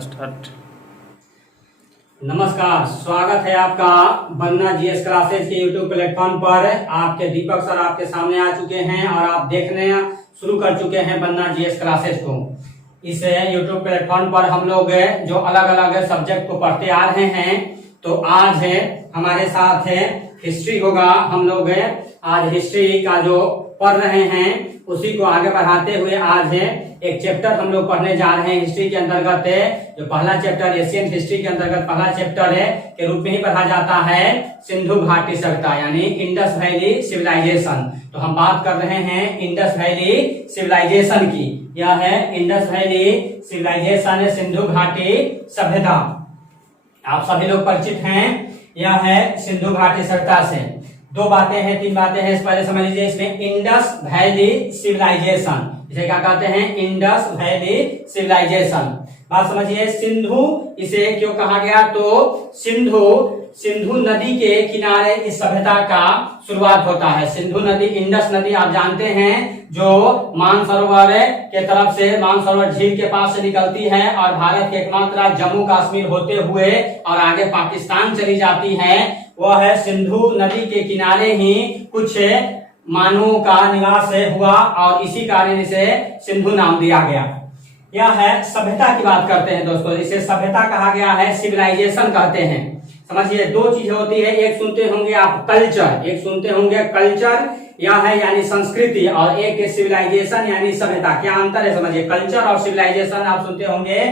Start. नमस्कार, स्वागत है आपका बनना जीएस क्लासेस के यूट्यूब प्लेटफॉर्म पर। आपके दीपक सर आपके सामने आ चुके हैं और आप देखने शुरू कर चुके हैं बनना जीएस क्लासेस को। इस यूट्यूब प्लेटफॉर्म पर हम लोग जो अलग अलग सब्जेक्ट को पढ़ते आ रहे हैं, तो आज हमारे साथ हिस्ट्री होगा। हम लोग आज हिस्ट्री का जो पढ़ रहे हैं उसी को आगे बढ़ाते हुए आज एक चैप्टर हम लोग पढ़ने जा रहे हैं हिस्ट्री के अंतर्गत। जो पहला चैप्टर एशियन हिस्ट्री के अंतर्गत पहला चैप्टर के रूप में ही पढ़ा जाता है सिंधु घाटी सभ्यता यानी इंडस वैली सिविलाइजेशन। तो हम बात कर रहे हैं इंडस वैली सिविलाइजेशन की। यह है इंडस वैली सिविलाइजेशन, सिंधु घाटी सभ्यता। आप सभी लोग परिचित हैं। यह है सिंधु घाटी सभ्यता से दो बातें हैं, तीन बातें हैं, पहले समझ लीजिए। इसमें इंडस वैली सिविलाइजेशन, इसे क्या कहते हैं? Indus Valley civilization. बात समझिए, सिंधु इसे क्यों कहा गया? तो सिंधु नदी के किनारे इस सभ्यता का शुरुआत होता है। सिंधु नदी, इंडस नदी आप जानते हैं, जो मानसरोवर के तरफ से मानसरोवर झील के पास से निकलती है और भारत के एकमात्र जम्मू कश्मीर होते हुए और आगे पाकिस्तान चली जाती है। वह है सिंधु नदी के किनारे ही कुछ मानवों का निवास हुआ और इसी कारण इसे सिंधु नाम दिया गया। यह है सभ्यता की बात करते हैं दोस्तों, इसे सभ्यता कहा गया है, सिविलाइजेशन कहते हैं। समझिए, दो चीजें होती है, एक सुनते होंगे आप कल्चर, एक सुनते होंगे कल्चर यह है यानी संस्कृति, और एक सिविलाइजेशन यानी सभ्यता। क्या अंतर है समझिए, कल्चर और सिविलाइजेशन आप सुनते होंगे।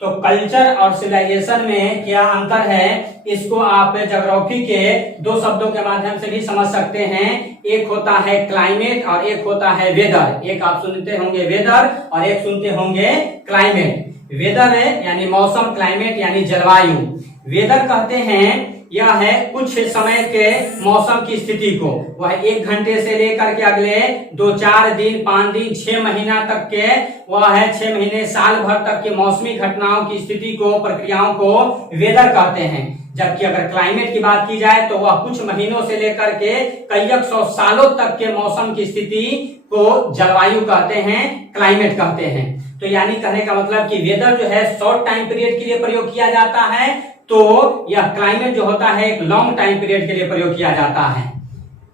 तो कल्चर और सिविलाइजेशन में क्या अंतर है, इसको आप ज्योग्राफी के दो शब्दों के माध्यम से भी समझ सकते हैं। एक होता है क्लाइमेट और एक होता है वेदर। एक आप सुनते होंगे वेदर और एक सुनते होंगे क्लाइमेट। वेदर है यानी मौसम, क्लाइमेट यानी जलवायु। वेदर कहते हैं यह है कुछ समय के मौसम की स्थिति को, वह 1 घंटे से लेकर के अगले 2-4 दिन, 5 दिन, 6 महीना तक के, वह है 6 महीने, साल भर तक के मौसमी घटनाओं की स्थिति को, प्रक्रियाओं को वेदर कहते हैं। जबकि अगर क्लाइमेट की बात की जाए तो वह कुछ महीनों से लेकर के कई 100 सालों तक के मौसम की स्थिति को जलवायु कहते हैं, क्लाइमेट कहते हैं। तो यानी कहने का मतलब कि वेदर जो है शॉर्ट टाइम पीरियड के लिए प्रयोग किया जाता है, तो यह क्लाइमेट जो होता है एक लॉन्ग टाइम पीरियड के लिए प्रयोग किया जाता है।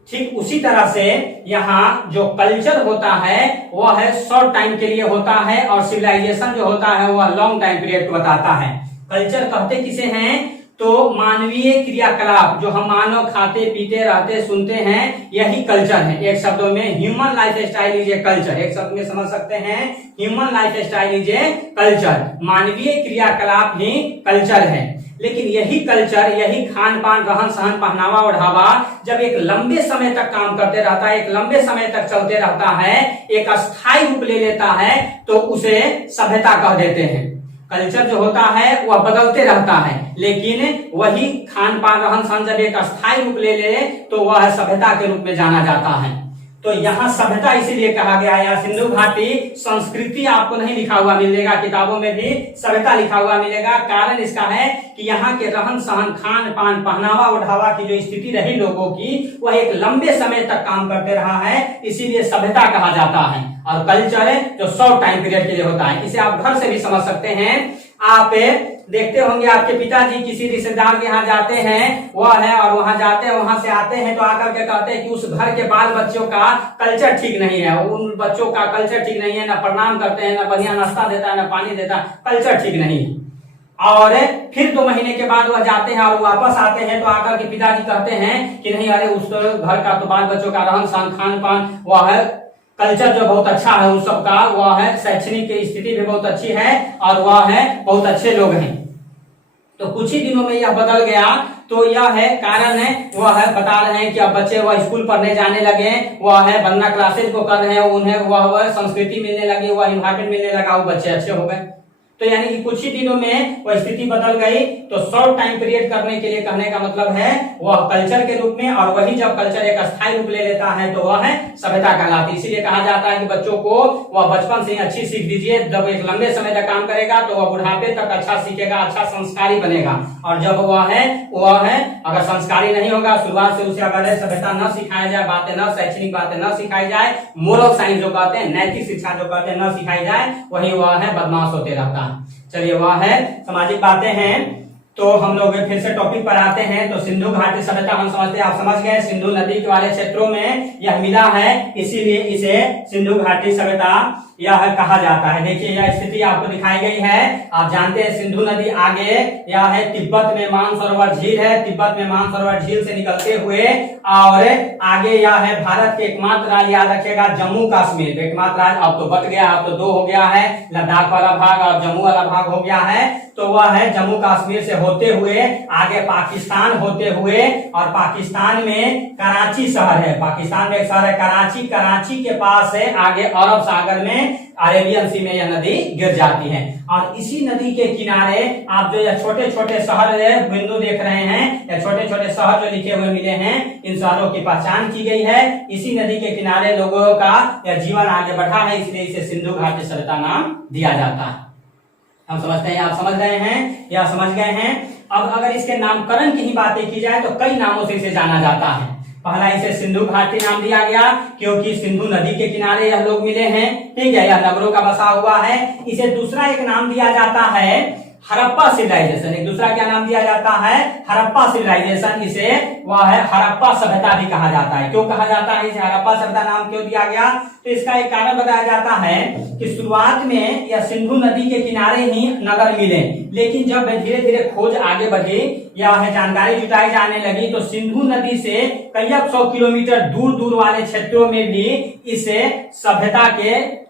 ठीक उसी तरह से यहाँ जो कल्चर होता है वह है शॉर्ट टाइम के लिए होता है और सिविलाइजेशन जो होता है वह लॉन्ग टाइम पीरियड को बताता है। कल्चर कहते किसे हैं? तो मानवीय क्रियाकलाप, जो हम मानव खाते पीते रहते सुनते हैं, यही कल्चर है। एक शब्दों में human life style is a culture, एक शब्द में समझ सकते हैं, human life style is a culture. मानवीय क्रियाकलाप ही कल्चर है। लेकिन यही कल्चर, यही खान पान, रहन सहन, पहनावा ओढ़ावा जब एक लंबे समय तक काम करते रहता है, एक लंबे समय तक चलते रहता है, एक अस्थायी रूप ले लेता है, तो उसे सभ्यता कह देते हैं। कल्चर जो होता है वह बदलते रहता है, लेकिन वही खान पान, रहन सहन जब एक अस्थायी रूप ले ले तो वह सभ्यता के रूप में जाना जाता है। तो यहाँ सभ्यता इसीलिए कहा गया है। सिंधु घाटी संस्कृति आपको नहीं लिखा हुआ मिलेगा, किताबों में भी सभ्यता लिखा हुआ मिलेगा। कारण इसका है कि यहाँ के रहन सहन, खान पान, पहनावा ओढ़ावा की जो स्थिति रही लोगों की, वह एक लंबे समय तक काम करते रहा है, इसीलिए सभ्यता कहा जाता है। और कल्चर है जो शॉर्ट टाइम पीरियड के लिए होता है। इसे आप घर से भी समझ सकते हैं। आप देखते होंगे आपके पिताजी किसी रिश्तेदार के यहाँ जाते हैं, वह है और वहां जाते हैं, वहां से आते हैं तो आकर के कहते हैं कि उस घर के बाल बच्चों का कल्चर ठीक नहीं है, उन बच्चों का कल्चर ठीक नहीं है, ना प्रणाम करते हैं, ना बढ़िया नाश्ता देता है, ना पानी देता है, कल्चर ठीक नहीं है। और फिर 2 महीने के बाद वह जाते हैं और वापस आते हैं तो आकर के पिताजी कहते हैं कि नहीं, अरे उस घर का तो बाल बच्चों का रहन सहन, खान पान, वह है कल्चर जो बहुत अच्छा है उन सब का, वह है शैक्षणिक स्थिति भी बहुत अच्छी है और वह है बहुत अच्छे लोग हैं। तो कुछ ही दिनों में यह बदल गया। तो यह है कारण है, वह है बता रहे हैं कि अब बच्चे वह स्कूल पढ़ने जाने लगे, वह है बनना क्लासेज को कर रहे हैं, उन्हें वह संस्कृति मिलने लगी, वह इन्वायरमेंट मिलने लगा, वो बच्चे अच्छे हो गए। तो यानी कि कुछ ही दिनों में वह स्थिति बदल गई। तो शॉर्ट टाइम पीरियड करने के लिए कहने का मतलब है वह कल्चर के रूप में, और वही जब कल्चर एक अस्थायी रूप ले लेता है तो वह है सभ्यता कहलाती है। इसीलिए कहा जाता है कि बच्चों को वह बचपन से ही अच्छी सीख दीजिए, जब एक लंबे समय तक काम करेगा तो वह बुढ़ापे तक अच्छा सीखेगा, अच्छा संस्कारी बनेगा। और जब वह है अगर संस्कारी नहीं होगा, शुरुआत से उसे अगर सभ्यता न सिखाया जाए, बातें न, शैक्षणिक बातें न सिखाई जाए, मोरल साइंस जो कहते हैं, नैतिक शिक्षा जो कहते हैं न सिखाई जाए, वही वह है बदमाश होते रहता है। है। चलिए वह है सामाजिक बातें हैं। तो हम लोग फिर से टॉपिक पर आते हैं। तो सिंधु घाटी सभ्यता हम समझते हैं, आप समझ गए, सिंधु नदी के वाले क्षेत्रों में यह मिला है, इसीलिए इसे सिंधु घाटी सभ्यता यह कहा जाता है। देखिए यह स्थिति आपको दिखाई गई है। आप जानते हैं सिंधु नदी आगे यह है तिब्बत में मानसरोवर झील है, तिब्बत में मानसरोवर झील से निकलते हुए और आगे यह है भारत के एकमात्र राज्य, याद रखिएगा, जम्मू कश्मीर एकमात्र राज्य। अब तो बट गया, अब तो दो हो गया है, लद्दाख वाला भाग और जम्मू वाला भाग हो गया है। तो वह है जम्मू कश्मीर से होते हुए आगे पाकिस्तान होते हुए, और पाकिस्तान में कराची शहर है, पाकिस्तान में एक शहर है कराची, कराची के पास है आगे अरब सागर में अरेबियन सी में यह नदी गिर जाती है। और इसी नदी के किनारे आप जो यह छोटे छोटे शहर बिंदु देख रहे हैं, या छोटे छोटे शहर जो लिखे हुए मिले हैं, इन शहरों की पहचान की गई है। इसी नदी के किनारे लोगों का यह जीवन आगे बढ़ा है, इसलिए इसे सिंधु घाटी सभ्यता नाम दिया जाता है। हम समझते हैं, आप समझ गए हैं या समझ गए हैं। अब अगर इसके नामकरण की ही बातें की जाए तो कई नामों से इसे जाना जाता है। पहला, इसे सिंधु घाटी नाम दिया गया क्योंकि सिंधु नदी के किनारे यह लोग मिले हैं, ठीक है, यह नगरों का बसा हुआ है। इसे दूसरा एक नाम दिया जाता है हड़प्पा सिविलाइजेशन, एक दूसरा क्या नाम दिया जाता है, हड़प्पा सिविलाइजेशन। इसे वह है हड़प्पा सभ्यता भी कहा जाता है। क्यों कहा जाता है इसे हड़प्पा सभ्यता नाम क्यों दिया गया, तो इसका एक कारण बताया जाता है कि शुरुआत में यह सिंधु नदी के किनारे ही नगर मिले, लेकिन जब धीरे धीरे खोज आगे बढ़ी या है जानकारी जुटाई जाने लगी, तो सिंधु नदी से कई 100 किलोमीटर दूर दूर वाले क्षेत्रों में भी इसे सभ्यता के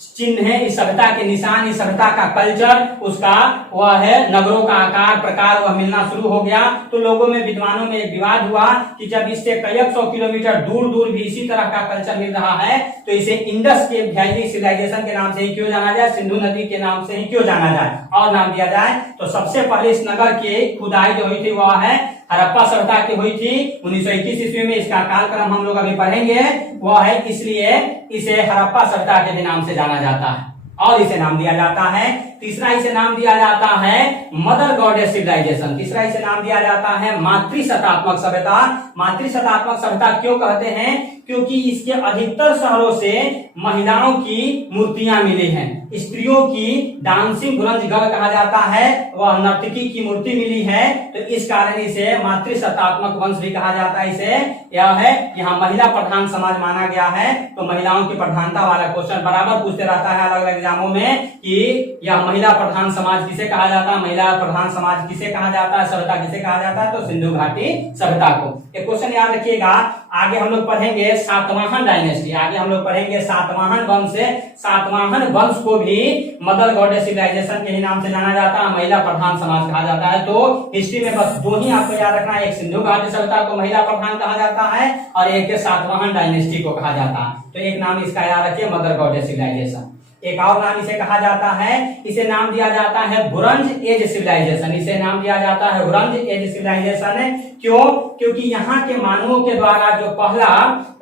चिन्ह है, इस सभ्यता के निशान, इस सभ्यता का कल्चर, उसका वह है नगरों का आकार प्रकार वह मिलना शुरू हो गया। तो लोगों में, विद्वानों में एक विवाद हुआ कि जब इससे कई 100 किलोमीटर दूर दूर भी इसी तरह का कल्चर मिल रहा है, तो इसे इंडस के वैली सिविलाइजेशन के नाम से ही क्यों जाना जाए, सिंधु नदी के नाम से ही क्यों जाना जाए और नाम दिया जाए। तो सबसे पहले इस नगर की खुदाई जो हुई थी वह है हड़प्पा सभ्यता की हुई थी 1921 ईस्वी में। इसका कालक्रम हम लोग अभी पढ़ेंगे, वह है, इसलिए इसे हड़प्पा सभ्यता के भी नाम से जाना जाता है और इसे नाम दिया जाता है। तीसरा इसे नाम दिया जाता है मदर गॉडेस सिविलाइजेशन। तीसरा इसे नाम दिया जाता है मातृसत्तात्मक सभ्यता। मातृसत्तात्मक सभ्यता क्यों कहते हैं, क्योंकि इसके अधिकतर शहरों से महिलाओं की मूर्तियां मिली हैं, स्त्रियों की डांसिंग ब्रंज गर्ल कहा जाता है, वह नर्तकी की मूर्ति मिली है। तो इस कारण इसे मातृसत्तात्मक वंश भी कहा जाता है। इसे यह है यहाँ महिला प्रधान समाज माना गया है, तो महिलाओं की प्रधानता वाला क्वेश्चन बराबर पूछते रहता है अलग अलग एग्जामों में कि यह महिला प्रधान समाज किसे कहा जाता है, महिला प्रधान समाज किसे कहा जाता है, सभ्यता किसे कहा जाता है, तो सिंधु घाटी सभ्यता को। एक क्वेश्चन याद रखिएगा, आगे हम लोग पढ़ेंगे सातवाहन डायनेस्टी, आगे हम लोग पढ़ेंगे सातवाहन वंश। सातवाहन वंश को भी मदर गॉडेस सिविलाइजेशन के ही नाम से जाना जाता है, महिला प्रधान समाज कहा जाता है। तो हिस्ट्री में बस दो ही आपको याद रखना है, एक सिंधु घाटी सभ्यता को महिला प्रधान कहा जाता है और एक सातवाहन डायनेस्टी को कहा जाता है। तो एक नाम इसका याद रखिए मदर गॉडेस सिविलाइजेशन। एक और नाम इसे कहा जाता है, इसे नाम दिया जाता है ब्रोंज एज सिविलाइजेशन। इसे नाम दिया जाता है ब्रोंज एज सिविलाइजेशन। क्यों, क्योंकि यहाँ के मानवों के द्वारा जो पहला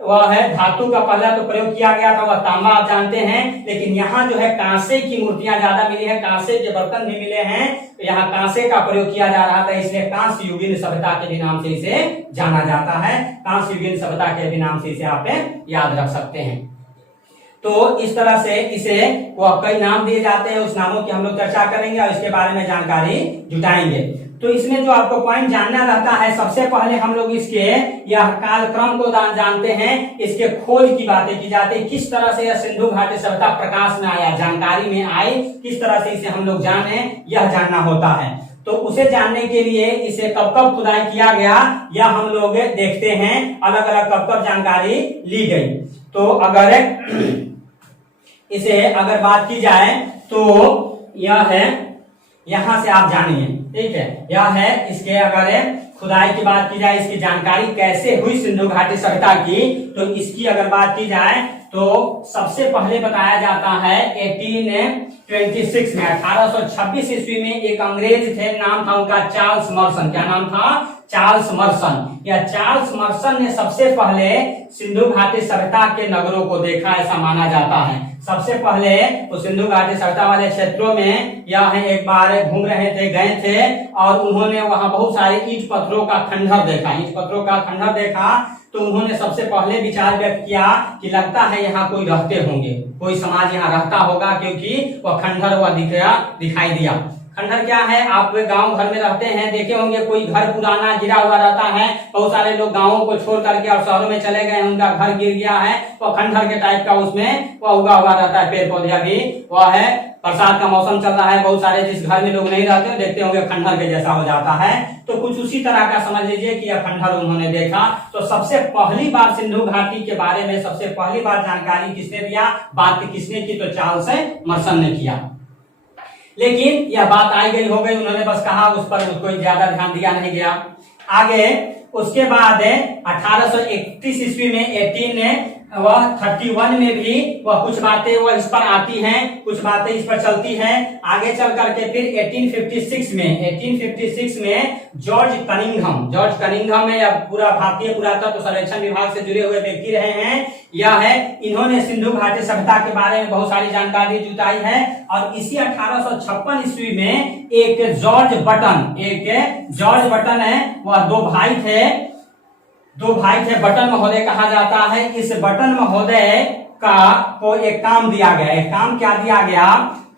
वह है धातु का पहला तो प्रयोग किया गया था वह तांबा आप जानते हैं, लेकिन यहाँ जो है कांसे की मूर्तियां ज्यादा मिली है, कांसे के बर्तन भी मिले हैं, तो यहाँ कांसे का प्रयोग किया जा रहा था, इसलिए कांस्य युगीन सभ्यता के भी नाम से इसे जाना जाता है। कांस्य युगीन सभ्यता के भी नाम से इसे आप याद रख सकते हैं। तो इस तरह से इसे वह कई नाम दिए जाते हैं, उस नामों की हम लोग चर्चा करेंगे और इसके बारे में जानकारी जुटाएंगे। तो इसमें जो आपको पॉइंट जानना रहता है, सबसे पहले हम लोग इसके यह कालक्रम को जानते हैं, इसके खोज की बातें की जाती है, किस तरह से यह सिंधु घाटी सभ्यता प्रकाश में आया, जानकारी में आई, किस तरह से इसे हम लोग जाने, यह जानना होता है। तो उसे जानने के लिए इसे कब कब खुदाई किया गया यह हम लोग देखते हैं, अलग अलग कब कब जानकारी ली गई। तो अगर इसे अगर बात की जाए तो यह है, यहां से आप जानिए, ठीक है, यह है इसके अगर खुदाई की बात की जाए, इसकी जानकारी कैसे हुई सिंधु घाटी सभ्यता की, तो इसकी अगर बात की जाए तो सबसे पहले बताया जाता है 1826 में 1826 ईस्वी में एक अंग्रेज थे, नाम था उनका चार्ल्स मर्सन। क्या नाम था? चार्ल्स मर्सन। या चार्ल्स मर्सन ने सबसे पहले सिंधु घाटी सभ्यता के नगरों को देखा, ऐसा माना जाता है। सबसे पहले वो सिंधु घाटी सभ्यता वाले क्षेत्रों में यह एक बार घूम रहे थे, गए थे, और उन्होंने वहां बहुत सारे ईंट पत्थरों का खंडहर देखा। ईंट पत्थरों का खंडहर देखा तो उन्होंने सबसे पहले विचार व्यक्त किया कि लगता है यहाँ कोई रहते होंगे, कोई समाज यहाँ रहता होगा, क्योंकि वह खंडहर वह दिखाई दिया। खंडहर क्या है? आप गांव घर में रहते हैं, देखे होंगे कोई घर पुराना गिरा हुआ रहता है, बहुत सारे लोग गांवों को छोड़ करके और शहरों में चले गए, उनका घर गिर गया है, वह खंडहर के टाइप का उसमें वह उगा हुआ रहता है, पेड़ पौधे भी वह है। बरसात का मौसम चल रहा है, बहुत सारे जिस घर में लोग नहीं रहते देखते होंगे खंडहर के जैसा हो जाता है, तो कुछ उसी तरह का समझ लीजिए कि यह खंडहर उन्होंने देखा। तो सबसे पहली बार सिंधु घाटी के बारे में सबसे पहली बार जानकारी किसने दिया, बात किसने की? तो चार्ल्स मर्सन ने किया। लेकिन यह बात आई गई हो गई, उन्होंने बस कहा, उस पर कोई ज्यादा ध्यान दिया नहीं गया। आगे उसके बाद 1831 ईस्वी में 1831 में भी वह कुछ बातें वह इस पर आती हैं, कुछ बातें इस पर चलती हैं। आगे चल करके फिर 1856 में जॉर्ज कनिंघम में, या पूरा भारतीय पुरातत्व सर्वेक्षण विभाग से जुड़े हुए व्यक्ति रहे हैं, यह है, इन्होंने सिंधु घाटी सभ्यता के बारे में बहुत सारी जानकारी जुटाई है। और इसी 1856 ईस्वी में एक जॉर्ज बटन है, वह दो भाई थे, बटन महोदय कहा जाता है। इस बटन महोदय को एक काम दिया गया। एक काम क्या दिया गया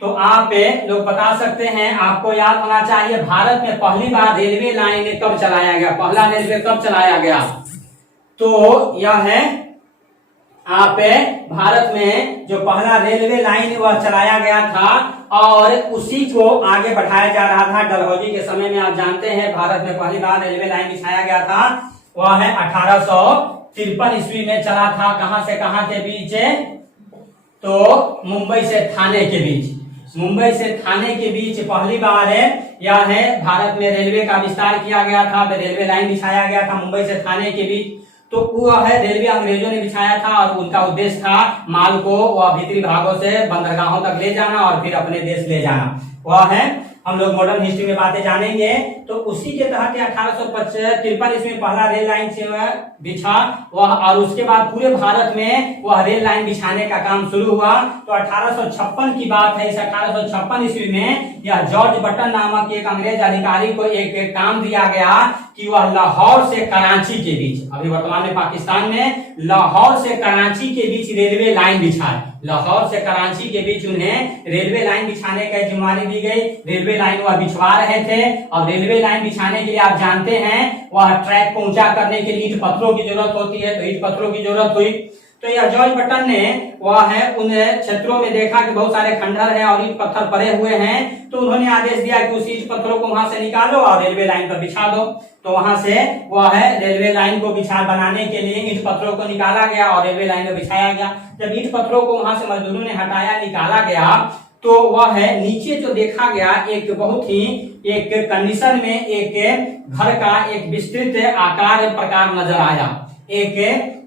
तो आप लोग बता सकते हैं, आपको याद होना चाहिए, भारत में पहली बार रेलवे लाइन कब चलाया गया, पहला रेलवे कब चलाया गया? तो यह है, आप भारत में जो पहला रेलवे लाइन वह चलाया गया था, और उसी को आगे बढ़ाया जा रहा था। डलहौजी के समय में आप जानते हैं भारत में पहली बार रेलवे लाइन बिछाया गया था, वह है 1853 ईस्वी में चला था। कहां से कहां के बीच? तो मुंबई से थाने के बीच पहली बार यह है भारत में रेलवे का विस्तार किया गया था, रेलवे लाइन बिछाया गया था मुंबई से थाने के बीच। तो वह है रेलवे अंग्रेजों ने बिछाया था, और उनका उद्देश्य था माल को वह भीतरी भागों से बंदरगाहों तक ले जाना और फिर अपने देश ले जाना। वह है, हम लोग मॉडर्न हिस्ट्री में बातें जानेंगे। तो उसी के तहत 1853 ईस्वी में पहला रेल लाइन से वह बिछा वह, और उसके बाद पूरे भारत में वह रेल लाइन बिछाने का काम शुरू हुआ। तो 1856 की बात है। इस 1856 ईस्वी में यह जॉर्ज बटन नामक एक अंग्रेज अधिकारी को एक काम दिया गया कि वह लाहौर से कराची के बीच, अभी वर्तमान में पाकिस्तान में, लाहौर से कराची के बीच रेलवे लाइन बिछाए। लाहौर से कराची के बीच उन्हें रेलवे लाइन बिछाने का जिम्मेदारी दी गई। रेलवे लाइन वह बिछवा रहे थे, और रेलवे लाइन बिछाने के लिए आप जानते हैं वह ट्रैक को ऊंचा करने के लिए ईंट पत्थरों की जरूरत होती है, तो ईंट पत्थरों की जरूरत हुई। तो यह जॉर्ज बटन ने वह है उन क्षेत्रों में देखा कि बहुत सारे खंडहर हैं और ईंट पत्थर पड़े हुए हैं, तो उन्होंने आदेश दिया कि उस ईंट पत्थरों को वहां से निकालो और रेलवे लाइन पर बिछा दो। तो वहां से वह है रेलवे लाइन को बनाने के लिए ईंट पत्थरों को निकाला गया और रेलवे लाइन में बिछाया गया। जब ईंट पत्थरों को वहां से मजदूरों ने हटाया, निकाला गया, तो वह है नीचे जो देखा गया एक बहुत ही एक कंडीशन में एक घर का एक विस्तृत आकार प्रकार नजर आया। एक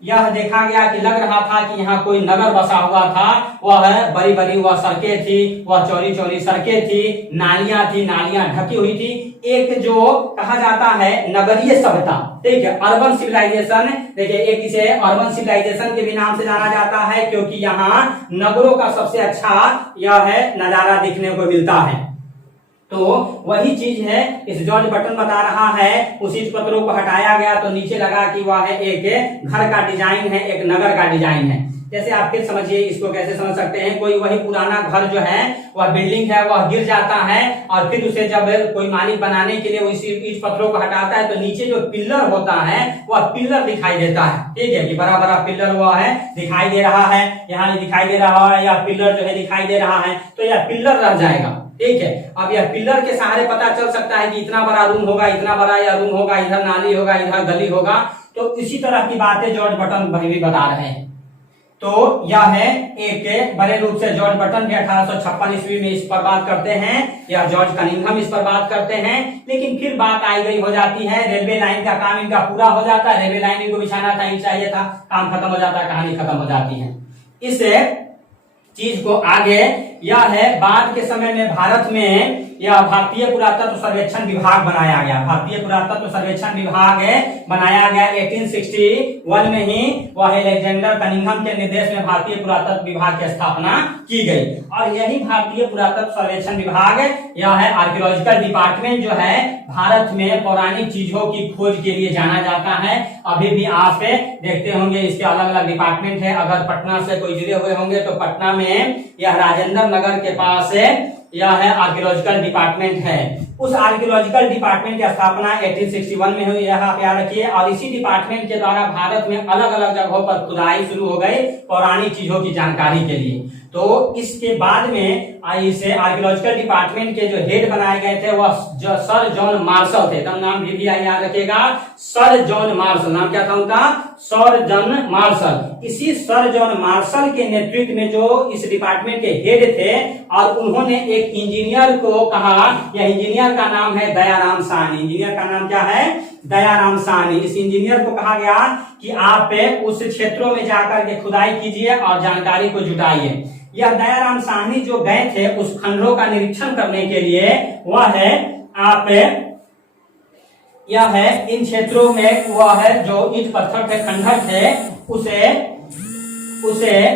यह देखा गया कि लग रहा था कि यहाँ कोई नगर बसा हुआ था। वह बड़ी बड़ी वह सड़कें थी, वह चौड़ी चौड़ी सड़कें थी, नालियां थी, नालियां ढकी हुई थी। एक जो कहा जाता है नगरीय सभ्यता, ठीक है, अर्बन सिविलाइजेशन। देखिए, एक इसे अर्बन सिविलाइजेशन के भी नाम से जाना जाता है, क्योंकि यहाँ नगरों का सबसे अच्छा यह है नजारा दिखने को मिलता है। तो वही चीज है इस जॉर्ज बटन बता रहा है। उस ईंट पत्थरों को हटाया गया तो नीचे लगा कि वह है एक घर का डिजाइन है, एक नगर का डिजाइन है। जैसे आप फिर समझिए, इसको कैसे समझ सकते हैं, कोई वही पुराना घर जो है वह बिल्डिंग है, वह गिर जाता है और फिर उसे जब कोई मालिक बनाने के लिए उस ईंट पत्थरों को हटाता है तो नीचे जो पिलर होता है वह पिलर दिखाई देता है, ठीक है, कि बड़ा बड़ा पिलर वह है दिखाई दे रहा है, यहाँ दिखाई दे रहा है, या पिलर जो है दिखाई दे रहा है, तो यह पिलर रह जाएगा, ठीक है। अब यह पिलर के सहारे पता चल सकता है कि इतना बड़ा रूम होगा, इतना बड़ा यह रूम होगा, इधर नाली होगा, इधर गली होगा। तो इसी तरह की बातें जॉर्ज बटन भी बता रहे हैं। तो यह है एक बड़े रूप से जॉर्ज बटन भी 1856 ईस्वी में इस पर बात करते हैं, या जॉर्ज कनिंघम इस पर बात करते हैं। लेकिन फिर बात आई गई हो जाती है, रेलवे लाइन का काम इनका पूरा हो जाता है, रेलवे लाइन इनको बिछाना था, ईंट चाहिए था, काम खत्म हो जाता है, कहानी खत्म हो जाती है। इस चीज को आगे यह है बाद के समय में भारत में यह भारतीय पुरातत्व सर्वेक्षण विभाग बनाया गया। भारतीय पुरातत्व सर्वेक्षण विभाग बनाया गया 1861 में ही। वह अलेक्जेंडर कनिंघम के निर्देश में भारतीय पुरातत्व विभाग की स्थापना की गई। और यही भारतीय पुरातत्व सर्वेक्षण विभाग यह है आर्कियोलॉजिकल डिपार्टमेंट जो है भारत में पौराणिक चीजों की खोज के लिए जाना जाता है। अभी भी आप देखते होंगे इसके अलग अलग डिपार्टमेंट है। अगर पटना से कोई जुड़े हुए होंगे तो पटना में यह राजेंद्र नगर के पास यह है आर्कियोलॉजिकल डिपार्टमेंट है। उस आर्कियोलॉजिकल डिपार्टमेंट की स्थापना 1861 में हुई, यह आप याद रखिए। और इसी डिपार्टमेंट के द्वारा भारत में अलग अलग जगहों पर खुदाई शुरू हो गई पौराणिक चीजों की जानकारी के लिए। तो इसके बाद में इसे आर्कियोलॉजिकल डिपार्टमेंट के जो हेड बनाए गए थे वह सर जॉन मार्शल थे। एकदम नाम भी याद रखिएगा, सर जॉन मार्शल। नाम क्या था उनका? Sir John Marshall. इसी सर जॉन मार्शल के नेतृत्व में जो इस डिपार्टमेंट के हेड थे और उन्होंने एक इंजीनियर को कहा, यह इंजीनियर का नाम है दयाराम साहनी। इंजीनियर का नाम क्या है? दयाराम साहनी। इस इंजीनियर को कहा गया कि आप उस क्षेत्रों में जाकर के खुदाई कीजिए और जानकारी को जुटाइए। यह दयाराम साहनी जो गए थे उस खंडरों का निरीक्षण करने के लिए, वह है आप यह है इन क्षेत्रों में वह है जो ईंट पत्थर थे, खंडर थे, उसे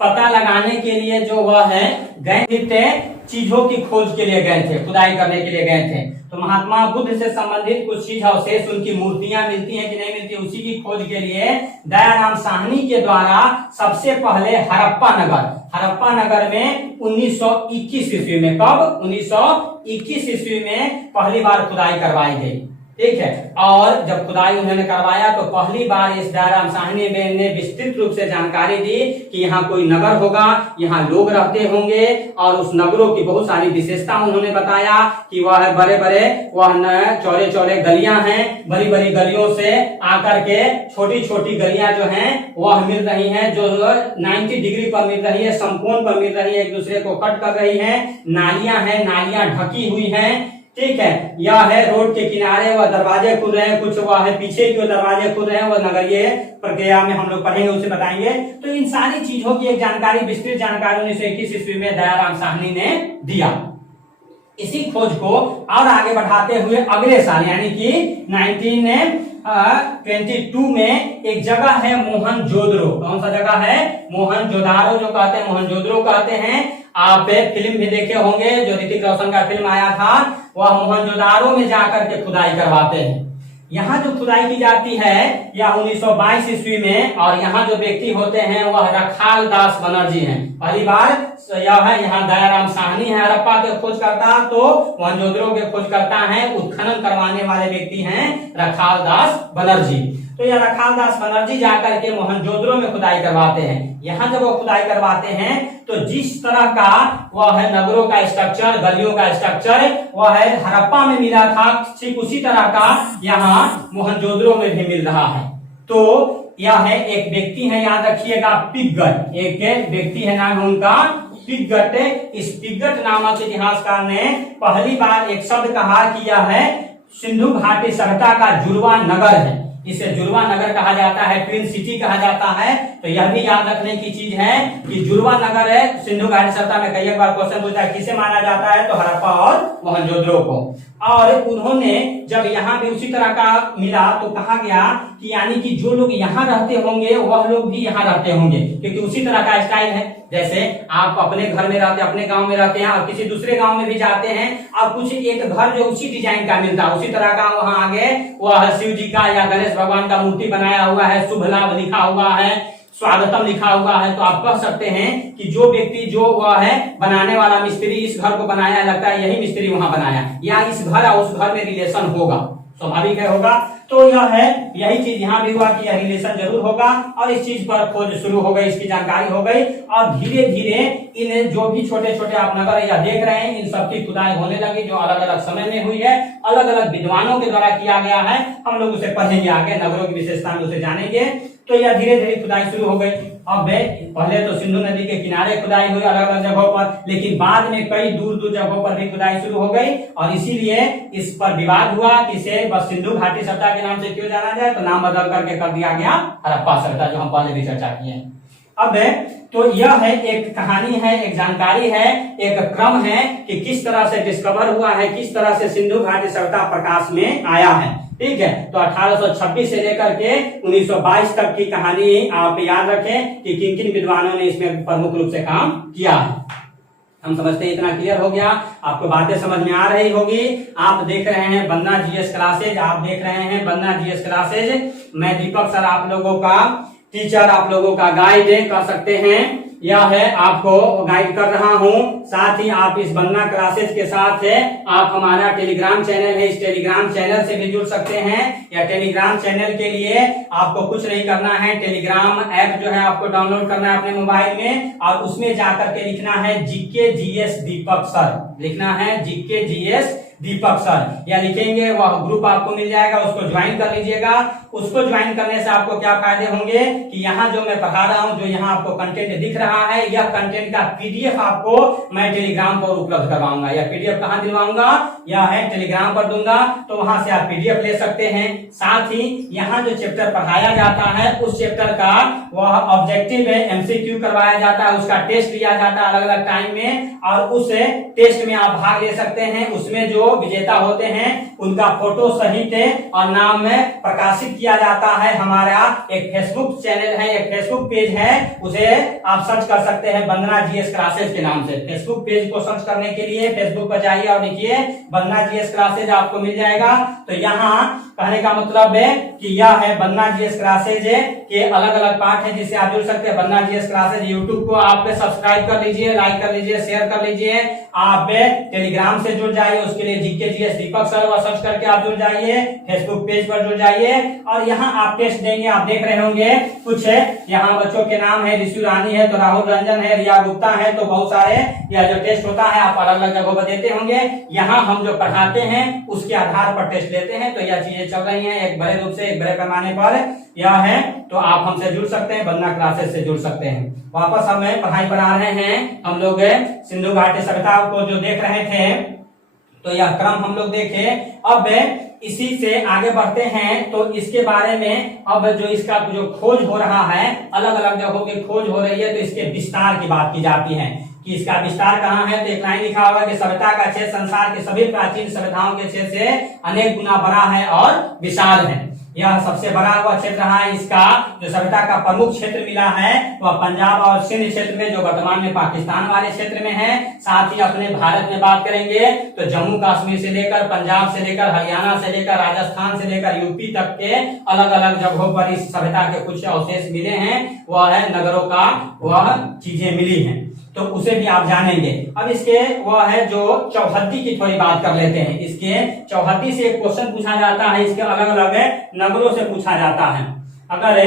पता लगाने के लिए जो वह है गए थे, चीजों की खोज के लिए गए थे, खुदाई करने के लिए गए थे। तो महात्मा बुद्ध से संबंधित कुछ चीज अवशेष, उनकी मूर्तियां मिलती हैं कि नहीं मिलती, उसी की खोज के लिए दयाराम साहनी के द्वारा सबसे पहले हड़प्पा नगर में 1921 ईस्वी में, कब? 1921 ईस्वी में पहली बार खुदाई करवाई गई। ठीक है। और जब खुदाई उन्होंने करवाया तो पहली बार इस दयाराम साहनी ने विस्तृत रूप से जानकारी दी कि यहाँ कोई नगर होगा, यहाँ लोग रहते होंगे और उस नगरों की बहुत सारी विशेषता उन्होंने बताया कि वह बड़े बड़े वह चौड़े चौड़े गलियां हैं, बड़ी बड़ी गलियों से आकर के छोटी छोटी गलियां जो हैं वह मिल रही हैं, जो 90 डिग्री पर मिल रही है, समकोण पर मिल रही है, एक दूसरे को कट कर रही है। नालियां हैं, नालियां ढकी हुई हैं। ठीक है। यह है रोड के किनारे वह दरवाजे खुल रहे हैं, कुछ वह है पीछे की दरवाजे खुल रहे हैं, वह नगरीय प्रक्रिया में हम लोग पढ़ेंगे, उसे बताएंगे। तो इन सारी चीजों की एक जानकारी, विस्तृत जानकारी 1921 ईस्वी में दयाराम साहनी ने दिया। इसी खोज को और आगे बढ़ाते हुए अगले साल यानी कि 1922 में एक जगह है मोहनजोदड़ो। कौन सा जगह है? मोहनजोदारो जो कहते हैं, मोहनजोदड़ो कहते हैं। आप फिल्म भी देखे होंगे, जो ऋतिक रोशन का फिल्म आया था, वह मोहनजोदारो में जाकर के खुदाई करवाते हैं। यहाँ जो खुदाई की जाती है यह 1922 ईस्वी में, और यहाँ जो व्यक्ति होते हैं वह रखाल दास बनर्जी हैं। पहली बार यह है, यहाँ दयाराम साहनी है हड़प्पा के खोज करता, तो मोहनजोदड़ो के खोज करता है, उत्खनन करवाने वाले व्यक्ति हैं रखाल दास बनर्जी। तो यह रखाल दास बनर्जी जाकर के मोहनजोदड़ो में खुदाई करवाते हैं। यहाँ जब वो खुदाई करवाते हैं तो जिस तरह का वह है नगरों का स्ट्रक्चर, गलियों का स्ट्रक्चर वह है हड़प्पा में मिला था, ठीक उसी तरह का यहाँ मोहनजोदड़ो में भी मिल रहा है। तो यह है एक व्यक्ति है, याद रखिएगा, पिग्गट। एक व्यक्ति है, नाम है उनका पिग्गट। इस पिग्गट नामक इतिहासकार ने पहली बार एक शब्द कहा कि यह है सिंधु घाटी सभ्यता का जुड़वा नगर है। इसे जुड़वा नगर कहा जाता है, ट्विन सिटी कहा जाता है। तो यह भी याद रखने की चीज है कि जुड़वा नगर है सिंधु घाटी सभ्यता में। कई बार क्वेश्चन पूछता है किसे माना जाता है, तो हड़प्पा और मोहनजोदड़ो को। और उन्होंने जब यहाँ भी उसी तरह का मिला तो कहा गया कि यानी कि जो लोग यहाँ रहते होंगे वह लोग भी यहाँ रहते होंगे, क्योंकि उसी तरह का स्टाइल है। जैसे आप अपने घर में रहते हैं, अपने गांव में रहते हैं और किसी दूसरे गांव में भी जाते हैं और कुछ एक घर जो उसी डिजाइन का मिलता है, उसी तरह का वहां आगे वह शिव जी का या गणेश भगवान का मूर्ति बनाया हुआ है, शुभ लाभ लिखा हुआ है, स्वागतम लिखा हुआ है। तो आप कह सकते हैं कि जो व्यक्ति जो वह है बनाने वाला मिस्त्री इस घर को बनाया, लगता है यही मिस्त्री वहां बनाया, या इस घर और उस घर में रिलेशन होगा, स्वाभाविक है होगा। तो यह है, यही चीज यहाँ भी हुआ कि यह रिलेशन जरूर होगा और इस चीज पर खोज शुरू हो गई, इसकी जानकारी हो गई। और धीरे धीरे इन जो भी छोटे छोटे आप नगर या देख रहे हैं इन सबकी खुदाई होने लगी, जो अलग अलग समय में हुई है, अलग अलग विद्वानों के द्वारा किया गया है। हम लोग उसे पढ़ेंगे आगे, नगरों की विशेषता में उसे जानेंगे। तो यह धीरे धीरे खुदाई शुरू हो गई। अब पहले तो सिंधु नदी के किनारे खुदाई हुई अलग अलग जगहों पर, लेकिन बाद में कई दूर दूर जगहों पर भी खुदाई शुरू हो गई और इसीलिए इस पर विवाद हुआ कि इसे बस सिंधु घाटी सभ्यता के नाम से क्यों जाना जाए, तो नाम बदल करके कर दिया गया हड़प्पा सभ्यता, जो हम पहले भी चर्चा किए हैं। अब तो यह है एक कहानी है, एक जानकारी है, एक क्रम है कि किस तरह से डिस्कवर हुआ है, किस तरह से सिंधु घाटी सभ्यता प्रकाश में आया है। ठीक है, तो 1826 से लेकर के 1922 तक की कहानी आप याद रखें कि किन किन विद्वानों ने इसमें प्रमुख रूप से काम किया है। हम समझते हैं इतना क्लियर हो गया, आपको बातें समझ में आ रही होगी। आप देख रहे हैं बन्ना जीएस क्लासेज, आप देख रहे हैं बन्ना जीएस क्लासेज। मैं दीपक सर आप लोगों का टीचर, आप लोगों का गाइड कर सकते हैं, यह है आपको गाइड कर रहा हूं। साथ ही आप इस बन्ना क्लासेज के साथ है आप हमारा टेलीग्राम चैनल है, इस टेलीग्राम चैनल से भी जुड़ सकते हैं। या टेलीग्राम चैनल के लिए आपको कुछ नहीं करना है, टेलीग्राम ऐप जो है आपको डाउनलोड करना है अपने मोबाइल में और उसमें जाकर के लिखना है जीके जीएस दीपक सर, लिखना है जीके जीएस दीपक सर, या लिखेंगे वह ग्रुप आपको मिल जाएगा, उसको ज्वाइन कर लीजिएगा। उसको ज्वाइन करने से आपको क्या फायदे होंगे कि यहाँ जो मैं पढ़ा रहा हूँ, जो यहाँ आपको कंटेंट दिख रहा है, यह कंटेंट का पीडीएफ आपको मैं टेलीग्राम पर उपलब्ध करवाऊंगा। या पीडीएफ कहाँ दिलवाऊंगा, यह है टेलीग्राम पर दूंगा, तो वहां से आप पीडीएफ ले सकते हैं। साथ ही यहाँ जो चैप्टर पढ़ाया जाता है उस चैप्टर का वह ऑब्जेक्टिव है, एमसीक्यू करवाया जाता है, उसका टेस्ट लिया जाता है अलग अलग टाइम में और उस टेस्ट में आप भाग ले सकते हैं। उसमें जो विजेता होते हैं उनका फोटो सहित और नाम में प्रकाशित किया जाता है। हमारा एक फेसबुक चैनल है, एक फेसबुक पेज है, उसे आप सर्च कर सकते हैं बन्ना जीएस क्लासेज के नाम से। फेसबुक पेज को सर्च करने के लिए फेसबुक पर जाइए और लिखिए बन्ना जीएस क्लासेज, आपको मिल जाएगा। तो यहाँ कहने का मतलब है कि यह है बन्ना जीएस क्लासेज के अलग अलग पार्ट है जिससे आप जुड़ सकते हैं। बन्ना जीएस क्लासेज यूट्यूब को आप सब्सक्राइब कर लीजिए, लाइक कर लीजिए, शेयर कर लीजिए। आप टेलीग्राम से जुड़ जाइए, उसके लिए जीके जीएस दीपक सर व सर्च करके आप जुड़ जाइए, फेसबुक पेज पर जुड़ जाइए और यहाँ आप टेस्ट देंगे। आप देख रहे होंगे कुछ है यहाँ बच्चों के नाम है, ऋषि रानी है, तो राहुल रंजन है, रिया गुप्ता है, तो बहुत सारे यह जो टेस्ट होता है आप अलग अलग जगहों पर देते होंगे। यहाँ हम जो पढ़ाते हैं उसके आधार पर टेस्ट लेते हैं। तो यह चीजें चल रही हैं एक बड़े रूप से, एक बड़े पैमाने पर यह है। तो आप हमसे जुड़ सकते हैं, बन्ना क्लासेस से जुड़ सकते हैं। वापस हमें पढ़ाई पर आ रहे हैं। हम लोग सिंधु घाटी सभ्यता को जो देख रहे थे तो यह क्रम हम लोग देखे। अब इसी से आगे बढ़ते हैं तो इसके बारे में अब जो इसका जो खोज हो रहा है, अलग अलग जगहों की खोज हो रही है, तो इसके विस्तार की बात की जाती है कि इसका विस्तार कहाँ है। तो एक लाइन लिखा हुआ है कि सभ्यता का क्षेत्र संसार के सभी प्राचीन सभ्यताओं के क्षेत्र से अनेक गुना बड़ा है और विशाल है। यह सबसे बड़ा हुआ क्षेत्र रहा है। इसका जो सभ्यता का प्रमुख क्षेत्र मिला है वह पंजाब और सिंध क्षेत्र में, जो वर्तमान में पाकिस्तान वाले क्षेत्र में है। साथ ही अपने भारत में बात करेंगे तो जम्मू कश्मीर से लेकर, पंजाब से लेकर, हरियाणा से लेकर, राजस्थान से लेकर यूपी तक के अलग अलग जगहों पर इस सभ्यता के कुछ अवशेष मिले हैं। वह है नगरों का, वह चीजें मिली हैं, तो उसे भी आप जानेंगे। अब इसके वह है जो चौहद्दी की थोड़ी बात कर लेते हैं। इसके चौहद्दी से एक क्वेश्चन पूछा जाता है, इसके अलग अलग नगरों से पूछा जाता है। अगर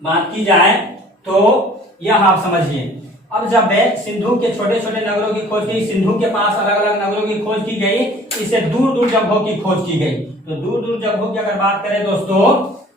बात की जाए तो यह आप समझिए, अब जब सिंधु के छोटे छोटे नगरों की खोज की, सिंधु के पास अलग अलग नगरों की खोज की गई, इससे दूर दूर जगहों की खोज की गई। तो दूर दूर जगहों की अगर बात करें दोस्तों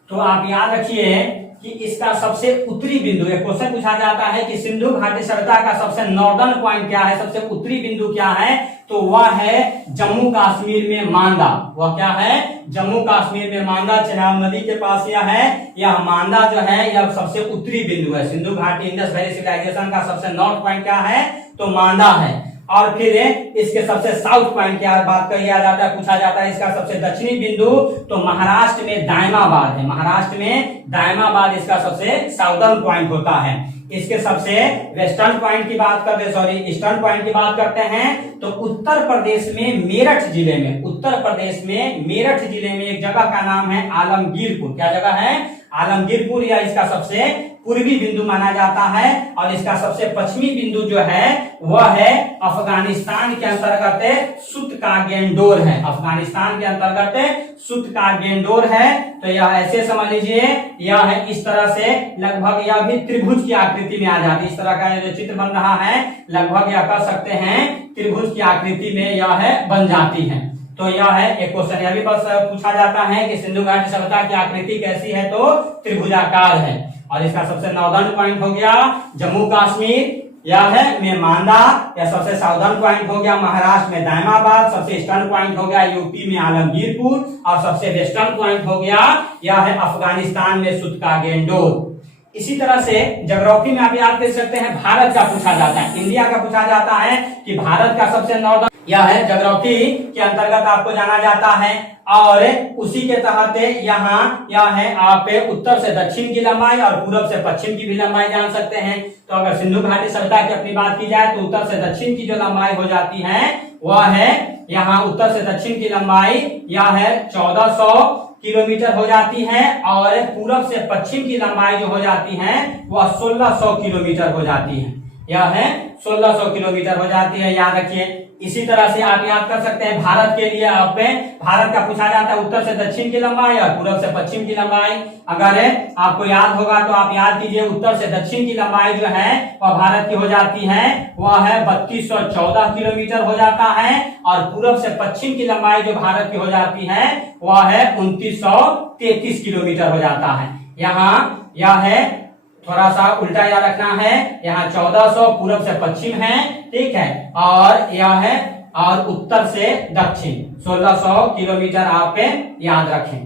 तो आप याद रखिए कि इसका सबसे उत्तरी बिंदु, एक क्वेश्चन पूछा जाता है कि सिंधु घाटी सभ्यता का सबसे नॉर्दर्न पॉइंट क्या है, सबसे उत्तरी बिंदु क्या है, तो वह है जम्मू कश्मीर में मांदा। वह क्या है, जम्मू कश्मीर में मांदा, चेनाब नदी के पास यह है। यह मांदा जो है यह सबसे उत्तरी बिंदु है। सिंधु घाटी इंडस वैली सिविलाइजेशन का सबसे नॉर्थ पॉइंट क्या है, तो मांदा है। और फिर इसके सबसे साउथ पॉइंट क्या बात किया जाता है, पूछा जाता है इसका सबसे दक्षिणी बिंदु, तो महाराष्ट्र में दायमाबाद है। महाराष्ट्र में दायमाबाद इसका सबसे साउदर्न पॉइंट होता है। इसके सबसे वेस्टर्न पॉइंट की बात करते, सॉरी ईस्टर्न पॉइंट की बात करते हैं तो उत्तर प्रदेश में मेरठ जिले में, उत्तर प्रदेश में मेरठ जिले में एक जगह का नाम है आलमगीरपुर। क्या जगह है, आलमगीरपुर। या इसका सबसे पूर्वी बिंदु माना जाता है। और इसका सबसे पश्चिमी बिंदु जो है वह है अफगानिस्तान के अंतर्गत सुत का गेंडोर है। अफगानिस्तान के अंतर्गत सुत का गेंडोर है। तो यह ऐसे समझ लीजिए, यह है इस तरह से लगभग, यह भी त्रिभुज की आकृति में आ जाती है। इस तरह का जो चित्र बन रहा है लगभग यह कर सकते हैं त्रिभुज की आकृति में यह है बन जाती है। तो यह है एक क्वेश्चन, यह भी बस पूछा जाता है कि सिंधु घाटी सभ्यता की आकृति कैसी है, तो त्रिभुजाकार है। और इसका सबसे नॉर्दर्न पॉइंट हो गया जम्मू कश्मीर, यह है में मांदा। यह सबसे साउदर्न पॉइंट हो गया महाराष्ट्र में दायमाबाद। सबसे ईस्टर्न पॉइंट हो गया यूपी में आलमगीरपुर। और सबसे वेस्टर्न पॉइंट हो गया यह है अफगानिस्तान में सुत का गेंडोर। इसी तरह से ज्योग्राफी में आप याद कर सकते हैं, भारत का पूछा जाता है, इंडिया का पूछा जाता है कि भारत का सबसे नॉर्दर्न, यह है ज्योग्राफी के अंतर्गत आपको जाना जाता है। और उसी के तहत यहाँ यह है आप उत्तर से दक्षिण की लंबाई और पूरब से पश्चिम की भी लंबाई जान सकते हैं। तो अगर सिंधु घाटी सभ्यता की अपनी बात की जाए तो उत्तर से दक्षिण की जो लंबाई हो जाती है वह है, यहाँ उत्तर से दक्षिण की लंबाई यह है 1400 किलोमीटर हो जाती है और पूरब से पश्चिम की लंबाई जो हो जाती है वह 1600 किलोमीटर हो जाती है। यह है 1600 किलोमीटर हो जाती है, याद रखिए। इसी तरह से आप याद कर सकते हैं भारत के लिए, आप भारत का पूछा जाता है उत्तर से दक्षिण की लंबाई और पूरब से पश्चिम की लंबाई। अगर आपको याद होगा तो आप याद कीजिए, उत्तर से दक्षिण की लंबाई जो है वह भारत की हो जाती है वह है 3214 किलोमीटर हो जाता है और पूरब से पश्चिम की लंबाई जो भारत की हो जाती है वह है 2933 किलोमीटर हो जाता है। यहाँ यह है थोड़ा सा उल्टा याद रखना है, यहाँ 1400 पूरब से पश्चिम है, ठीक है, और यह है और उत्तर से दक्षिण 1600 किलोमीटर आप याद रखें।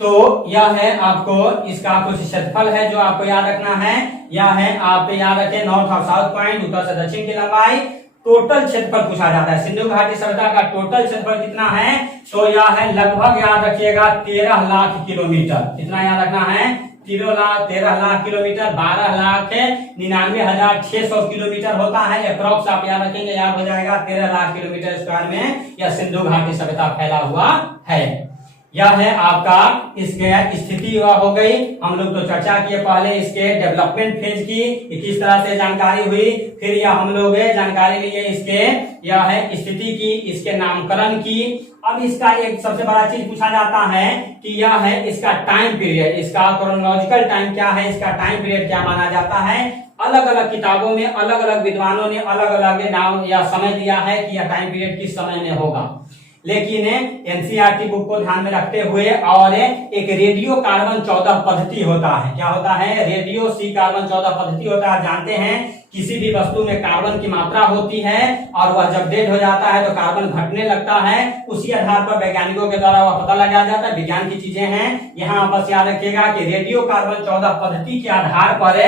तो यह है आपको इसका कुछ क्षेत्रफल है जो आपको याद रखना है। यह है आप याद रखें नॉर्थ और साउथ पॉइंट, उत्तर से दक्षिण की लंबाई। टोटल क्षेत्रफल पूछा जाता है, सिंधु घाटी सभ्यता का टोटल क्षेत्रफल कितना है, तो यह है लगभग याद रखिएगा 13 लाख किलोमीटर। कितना याद रखना है, 13 लाख किलोमीटर, 12,99,600 किलोमीटर होता है अप्रोक्स, आप याद रखेंगे, याद हो जाएगा 13 लाख किलोमीटर स्क्वायर में यह सिंधु घाटी सभ्यता फैला हुआ है। यह है आपका इसके स्थिति हो गई। हम लोग तो चर्चा किए पहले इसके डेवलपमेंट फेज की, किस तरह से जानकारी हुई, फिर यह हम लोग जानकारी लिए इसके यह है स्थिति की, इसके नामकरण की। अब इसका एक सबसे बड़ा चीज पूछा जाता है कि यह है इसका टाइम पीरियड, इसका क्रोनोलॉजिकल टाइम क्या है, इसका टाइम पीरियड क्या माना जाता है। अलग अलग किताबों में अलग अलग विद्वानों ने अलग अलग नाम या समय दिया है कि यह टाइम पीरियड किस समय में होगा, लेकिन एनसीईआरटी बुक को ध्यान में रखते हुए और एक रेडियो कार्बन 14 पद्धति होता है। क्या होता है, रेडियो सी कार्बन 14 पद्धति होता है। जानते हैं किसी भी वस्तु में कार्बन की मात्रा होती है और वह जब डेड हो जाता है तो कार्बन घटने लगता है, उसी आधार पर वैज्ञानिकों के द्वारा वह पता लगाया जाता है, विज्ञान की चीजें हैं। यहाँ बस याद रखिएगा कि रेडियो कार्बन 14 पद्धति के आधार पर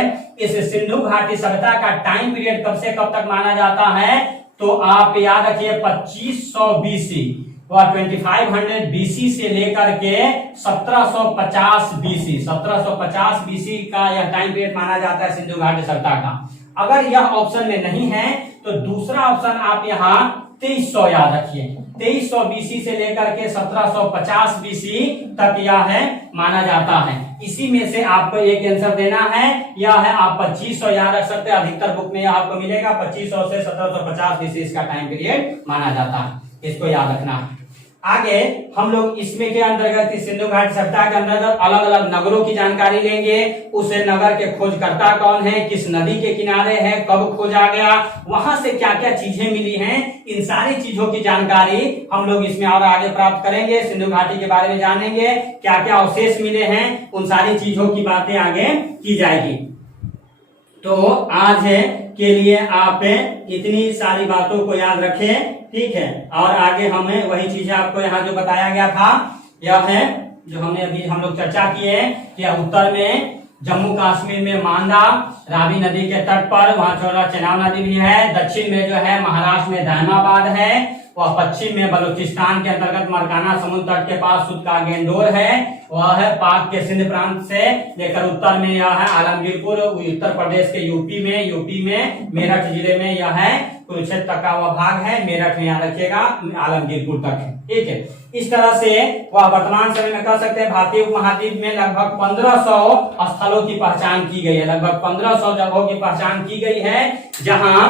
इस सिंधु घाटी सभ्यता का टाइम पीरियड कब से कब तक माना जाता है, तो आप याद रखिए 2500 बीसी वह 2500 बीसी से लेकर के 1750 बीसी 1750 बीसी का यह टाइम पीरियड माना जाता है सिंधु घाटी सभ्यता का। अगर यह ऑप्शन में नहीं है तो दूसरा ऑप्शन आप यहाँ 2300 याद रखिए, 2300 बीसी से लेकर के 1750 बीसी तक यह है माना जाता है। इसी में से आपको एक आंसर देना है, यह है आप 2500 याद रख सकते हैं, अधिकतर बुक में यह आपको मिलेगा 2500 से 1750 बीसी इसका टाइम पीरियड माना जाता है, इसको याद रखना है। आगे हम लोग इसमें के अंतर्गत सिंधु घाटी सभ्यता के अंतर्गत अलग अलग नगरों की जानकारी लेंगे, उस नगर के खोजकर्ता कौन है, किस नदी के किनारे है, कब खोजा गया, वहां से क्या क्या चीजें मिली हैं, इन सारी चीजों की जानकारी हम लोग इसमें और आगे प्राप्त करेंगे। सिंधु घाटी के बारे में जानेंगे, क्या क्या अवशेष मिले हैं, उन सारी चीजों की बातें आगे की जाएगी। तो आज के लिए आप इतनी सारी बातों को याद रखें, ठीक है, और आगे हमें वही चीजें आपको यहाँ जो बताया गया था यह है जो हमने अभी हम लोग चर्चा की है कि उत्तर में जम्मू कश्मीर में मांदा रावी नदी के तट पर, वहां छोटा चेनाब नदी भी है, दक्षिण में जो है महाराष्ट्र में दायमाबाद है, वह पश्चिम में बलूचिस्तान के अंतर्गत मरकाना समुद्र तट के पास सुद का गेंदोर है, वह है पाक के सिंध प्रांत से लेकर उत्तर में यह है आलमगीरपुर, उत्तर प्रदेश के यूपी में मेरठ जिले में यह है कुरुक्षेत्र तक का वह भाग है, मेरठ में याद रखिएगा आलमगीरपुर तक है, ठीक है। इस तरह से वह वर्तमान समय में कह सकते हैं भारतीय उपमहाद्वीप में लगभग 1500 स्थलों की पहचान की गई है, लगभग 1500 जगहों की पहचान की गई है जहां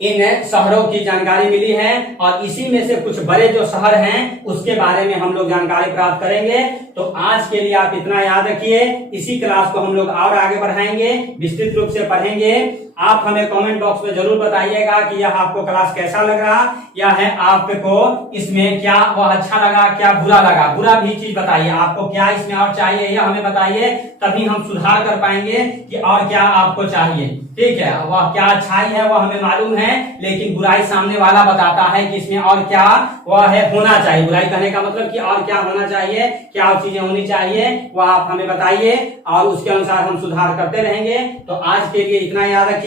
इन शहरों की जानकारी मिली है, और इसी में से कुछ बड़े जो शहर हैं उसके बारे में हम लोग जानकारी प्राप्त करेंगे। तो आज के लिए आप इतना याद रखिए, इसी क्लास को हम लोग और आगे बढ़ाएंगे, विस्तृत रूप से पढ़ेंगे आप हमें कमेंट बॉक्स में जरूर बताइएगा कि यह आपको क्लास कैसा लग रहा, या है आपको इसमें क्या वह अच्छा लगा, क्या बुरा लगा। बुरा भी चीज बताइए, आपको क्या इसमें और चाहिए यह हमें बताइए, तभी हम सुधार कर पाएंगे कि और क्या आपको चाहिए। ठीक है, वह क्या अच्छाई है वह हमें मालूम है, लेकिन बुराई सामने वाला बताता है कि इसमें और क्या वह है होना चाहिए। बुराई कहने का मतलब कि और क्या होना चाहिए, क्या चीजें होनी चाहिए, वह आप हमें बताइए और उसके अनुसार हम सुधार करते रहेंगे। तो आज के लिए इतना याद रखिए।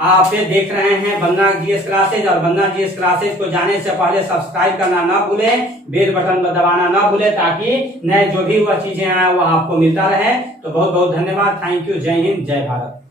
आप देख रहे हैं बन्ना जीएस क्लासेज, और बन्ना जीएस क्लासेज को जाने से पहले सब्सक्राइब करना ना भूलें, बेल बटन दबाना ना भूलें, ताकि नए जो भी वह चीजें आए वह आपको मिलता रहे। तो बहुत बहुत धन्यवाद। Thank you. जय हिंद, जय भारत।